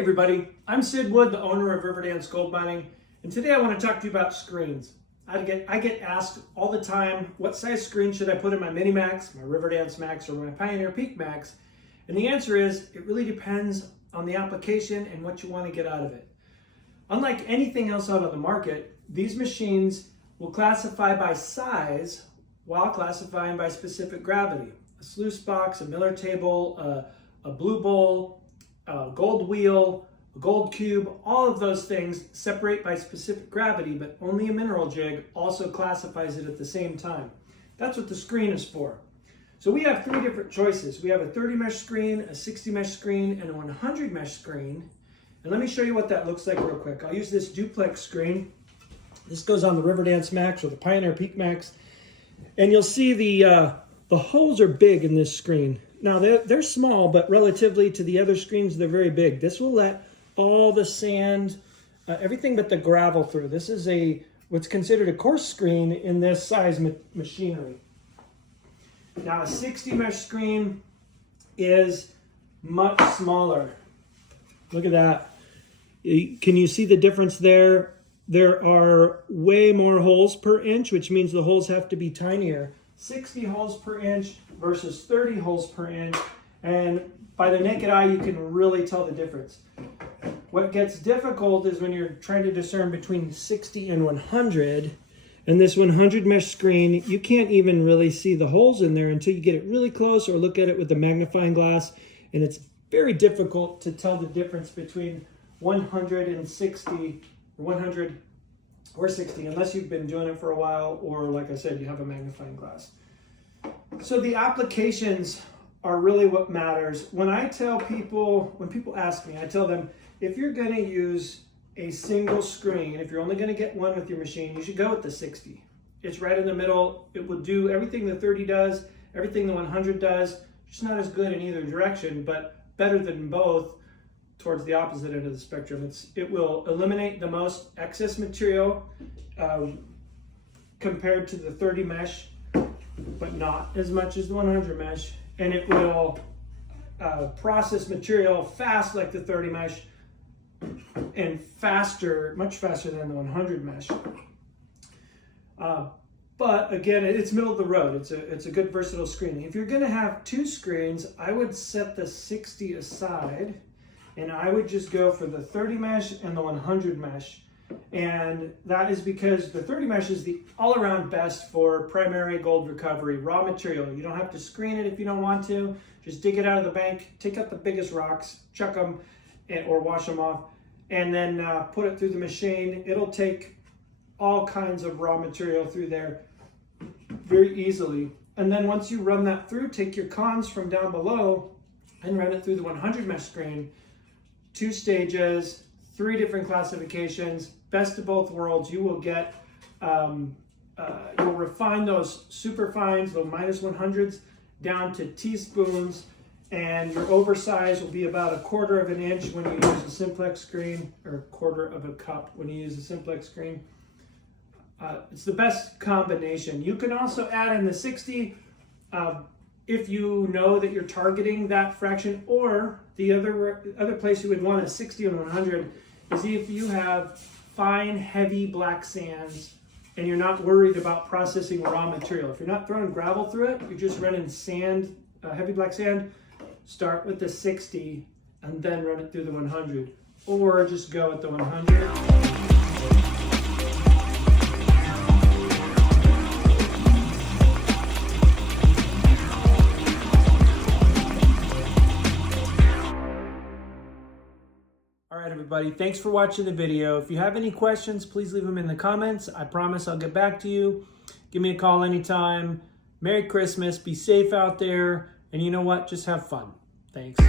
everybody, I'm Sid Wood, the owner of Riverdance Gold Mining, and today I want to talk to you about screens. I get asked all the time, what size screen should I put in my Mini Max, my Riverdance Max, or my Pioneer Peak Max? And the answer is, it really depends on the application and what you want to get out of it. Unlike anything else out on the market, these machines will classify by size while classifying by specific gravity. A sluice box, a Miller table, a blue bowl, a gold wheel, a gold cube, all of those things separate by specific gravity, but only a mineral jig also classifies it at the same time. That's what the screen is for. So we have three different choices. We have a 30 mesh screen, a 60 mesh screen, and a 100 mesh screen. And let me show you what that looks like real quick. I'll use this duplex screen. This goes on the Riverdance Max or the Pioneer Peak Max. And you'll see the holes are big in this screen. Now they're small, but relatively to the other screens, they're very big. This will let all the sand, everything but the gravel through. This is what's considered a coarse screen in this size machinery. Now a 60 mesh screen is much smaller. Look at that. Can you see the difference there? There are way more holes per inch, which means the holes have to be tinier. 60 holes per inch versus 30 holes per inch, and by the naked eye you can really tell the difference. What gets difficult is when you're trying to discern between 60 and 100, and this 100 mesh screen, you can't even really see the holes in there until you get it really close or look at it with a magnifying glass, and it's very difficult to tell the difference between 100 and 60, 100 or 60, unless you've been doing it for a while, or like I said, you have a magnifying glass. So the applications are really what matters. When people ask me, I tell them, if you're going to use a single screen, if you're only going to get one with your machine, you should go with the 60. It's right in the middle. It will do everything the 30 does, everything the 100 does. It's not as good in either direction, but better than both towards the opposite end of the spectrum. It will eliminate the most excess material compared to the 30 mesh, but not as much as the 100 mesh. And it will process material fast like the 30 mesh and faster, much faster than the 100 mesh. But again, it's middle of the road. It's a good versatile screen. If you're gonna have two screens, I would set the 60 aside, and I would just go for the 30 mesh and the 100 mesh. And that is because the 30 mesh is the all-around best for primary gold recovery, raw material. You don't have to screen it if you don't want to. Just dig it out of the bank, take out the biggest rocks, chuck them or wash them off, and then put it through the machine. It'll take all kinds of raw material through there very easily. And then once you run that through, take your cons from down below and run it through the 100 mesh screen. 2 stages, 3 different classifications, best of both worlds. You will get, you'll refine those super fines, the -100s, down to teaspoons, and your oversize will be about 1/4 of an inch when you use a simplex screen, or 1/4 of a cup when you use a simplex screen. It's the best combination. You can also add in the 60 if you know that you're targeting that fraction, or the other place you would want a 60 and 100 is if you have fine, heavy black sands and you're not worried about processing raw material. If you're not throwing gravel through it, you're just running sand, heavy black sand, start with the 60 and then run it through the 100, or just go with the 100. All right, everybody, thanks for watching the video. If you have any questions, please leave them in the comments. I promise I'll get back to you. Give me a call anytime. Merry Christmas, be safe out there, and you know what? Just have fun. Thanks.